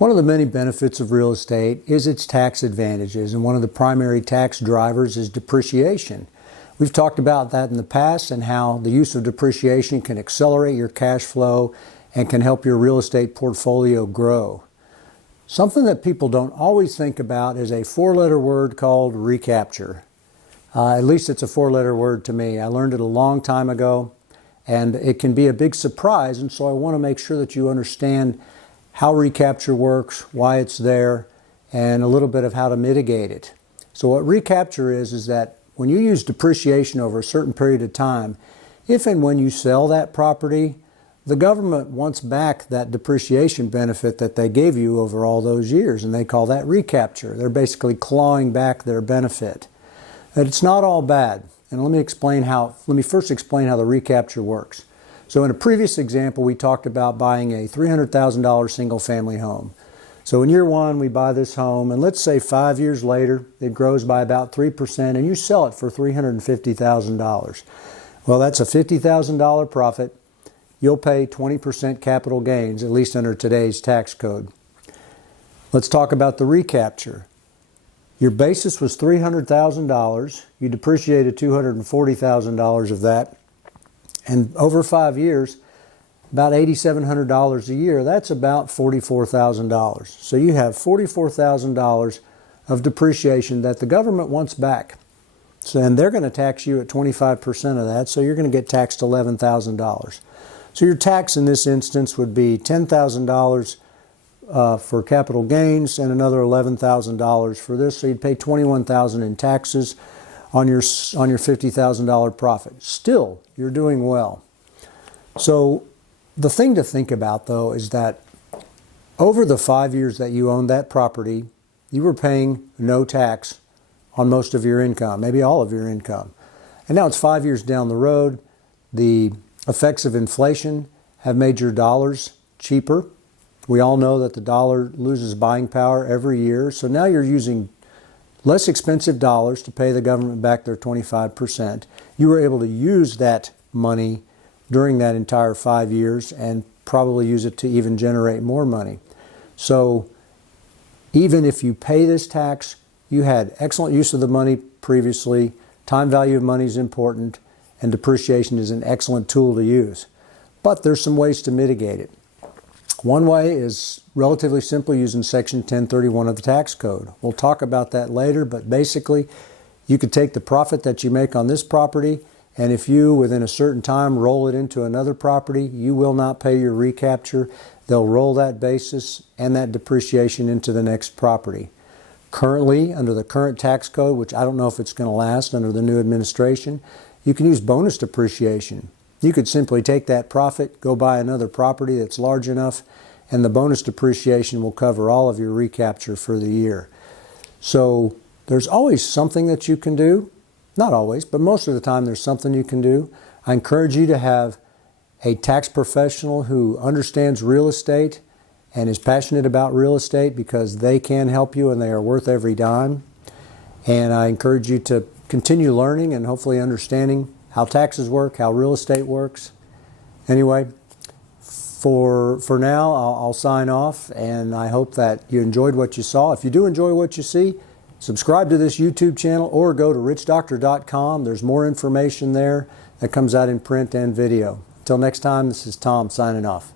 One of the many benefits of real estate is its tax advantages, and one of the primary tax drivers is depreciation. We've talked about that in the past and how the use of depreciation can accelerate your cash flow and can help your real estate portfolio grow. Something that people don't always think about is a four-letter word called recapture. At least it's a four-letter word to me. I learned it a long time ago, and it can be a big surprise, and so I want to make sure that you understand how Recapture works, why it's there, and a little bit of how to mitigate it. So what Recapture is that when you use depreciation over a certain period of time, if and when you sell that property, the government wants back that depreciation benefit that they gave you over all those years, and they call that recapture. They're basically clawing back their benefit. But it's not all bad, and let me first explain how the recapture works. So in a previous example, we talked about buying a $300,000 single-family home. So in year one, we buy this home, and let's say 5 years later, it grows by about 3%, and you sell it for $350,000. Well, that's a $50,000 profit. You'll pay 20% capital gains, at least under today's tax code. Let's talk about the recapture. Your basis was $300,000. You depreciated $240,000 of that. And over 5 years, about $8,700 a year, that's about $44,000. So you have $44,000 of depreciation that the government wants back. So, and they're going to tax you at 25% of that, so you're going to get taxed $11,000. So your tax in this instance would be $10,000 for capital gains and another $11,000 for this, so you'd pay $21,000 in taxes on your $50,000 profit. Still, you're doing well. So the thing to think about, though, is that over the 5 years that you owned that property, you were paying no tax on most of your income, maybe all of your income. And now it's 5 years down the road. The effects of inflation have made your dollars cheaper. We all know that the dollar loses buying power every year. So now you're using less expensive dollars to pay the government back their 25%. You were able to use that money during that entire 5 years and probably use it to even generate more money. So even if you pay this tax, you had excellent use of the money previously. Time value of money is important, and depreciation is an excellent tool to use. But there's some ways to mitigate it. One way is relatively simple, using Section 1031 of the tax code. We'll talk about that later, but basically you could take the profit that you make on this property, and if you, within a certain time, roll it into another property, you will not pay your recapture. They'll roll that basis and that depreciation into the next property. Currently, under the current tax code, which I don't know if it's going to last under the new administration, you can use bonus depreciation. You could simply take that profit, go buy another property that's large enough, and the bonus depreciation will cover all of your recapture for the year. So there's always something that you can do. Not always, but most of the time there's something you can do. I encourage you to have a tax professional who understands real estate and is passionate about real estate, because they can help you and they are worth every dime. And I encourage you to continue learning and hopefully understanding how taxes work, how real estate works. Anyway, for now, I'll sign off, and I hope that you enjoyed what you saw. If you do enjoy what you see, subscribe to this YouTube channel or go to richdoctor.com. There's more information there that comes out in print and video. Until next time, this is Tom signing off.